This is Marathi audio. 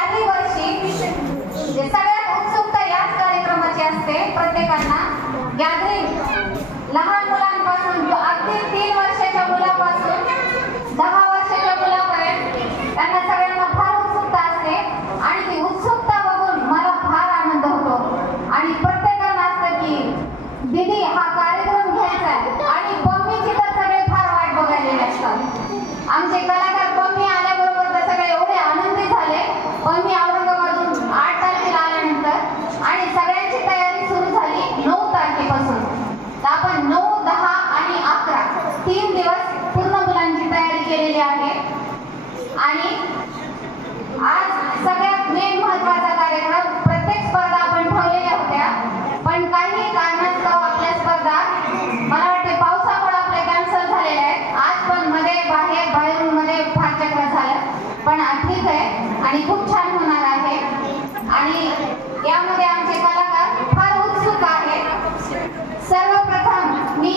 याही वर्षी सगळ्यात उत्सुकता याच कार्यक्रमाची असते. प्रत्येकांना गॅदरिंग लहान मुलांपासून अगदी 3 वर्षाच्या मुलापासून 10 वर्षाच्या मुलापर्यंत त्यांना सगळ्यांना फार उत्सुकता असते आणि ती उत्सुकता बघून मला फार आनंद होतो. आणि प्रत्येकाला असतं की दीदी हा कार्यक्रम घ्यायचा आहे आणि पम्मीची तर सगळे फार वाट बघायलेले असतात. आमचे कलाकार पम्मी आल्याबरोबर तर सगळे एवढे आनंदी झाले. पम्मी औरंगाबादहून 8 तारखेला आल्यानंतर आणि सगळ्यांची तयारी सुरू झाली 9 तारखेपासून. तर आपण 9, 10 आणि 11 3 दिवस पूर्ण मुलांची तयारी केलेली आहे. आणि आज सगळ्यात मेन महत्त्वाचा कार्यक्रम, प्रत्येक स्पर्धा आपण ठेवलेल्या होत्या पण काही कारणास्तव आपल्या स्पर्धा मला वाटते पावसामुळे आपल्या कॅन्सल झालेल्या आहेत. आज पण मध्ये बाहेरून मध्ये फार चक्र झालं पण ठीक आहे आणि खूप छान होणार आहे. आणि यामध्ये आमचे कलाकार फार उत्सुक आहेत. सर्वप्रथम मी